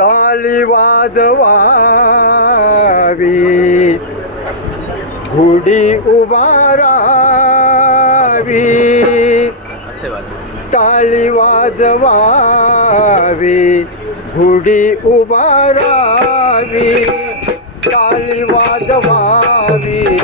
ताली वाजवावी. हुडी उभारावी. टाळी वाजवावी. हुडी उभारावी. टाळी वाजवावी.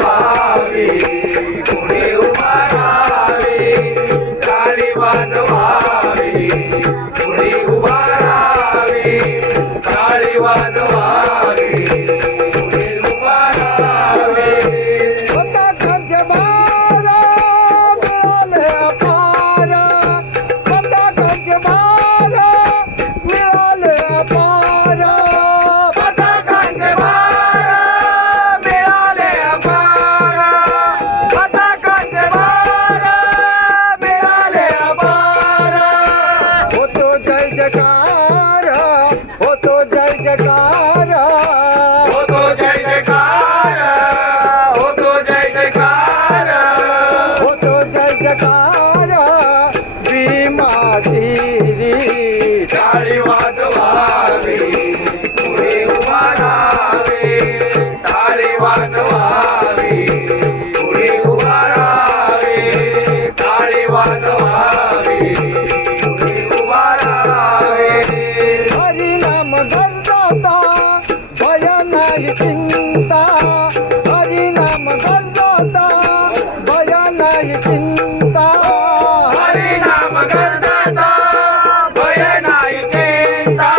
suave. जयकार चिंता हरिनाम करता भया नाही चिंता. हरिनाम करता भय नाही चिंता.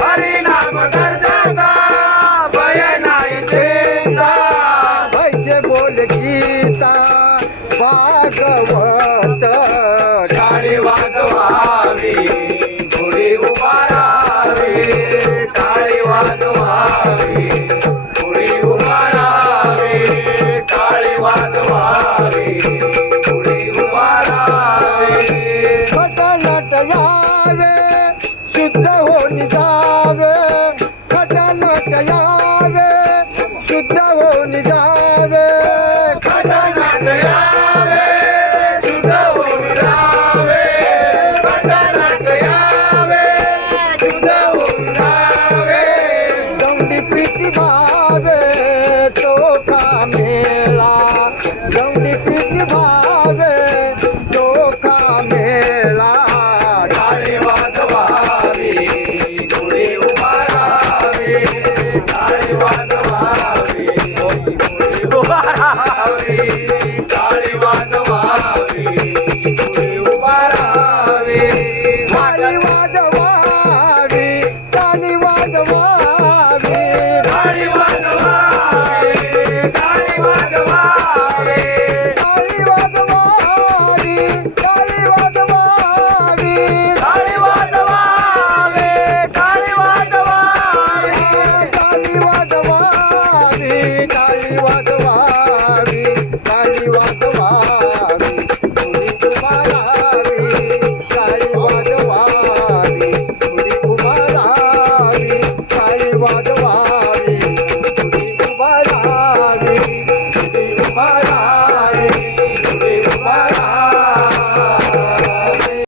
हरिनाम करता भय नाही चिंता. ऐसे बोल गीत शुद्ध होऊन जावे खटानट यावे। शुद्ध होऊन जावे खटानट यावे। शुद्ध होऊन जावे खटानट यावे। शुद्ध होऊन जावे दौंडी प्रीती बा